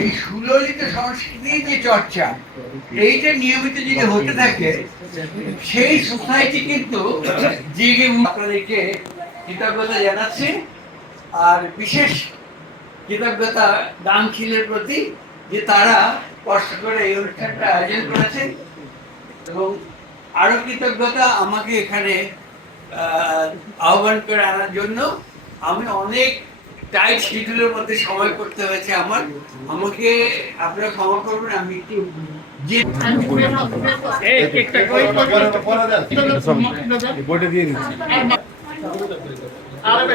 এই সুললিত সংস্কৃতির যে চর্চা এইটা নিয়মিত যদি হতে থাকে সেই সোসাইটি কিন্তু জেগে। আপনাদেরকে কৃতজ্ঞতা জানাচ্ছি আর বিশেষ কৃতজ্ঞতা দানশীলের প্রতি যে তারা কষ্ট করে এই অনুষ্ঠানটা আয়োজন করেছে এবং আরও কৃতজ্ঞতা আমাকে এখানে আহ, আহ্বান করে আনার জন্য আমি অনেক টাইট শিডিউলের মধ্যে সময় করতে হয়েছে আমার আমাকে আপনারা ক্ষমা করবেন আমি একটু দিয়ে দিচ্ছি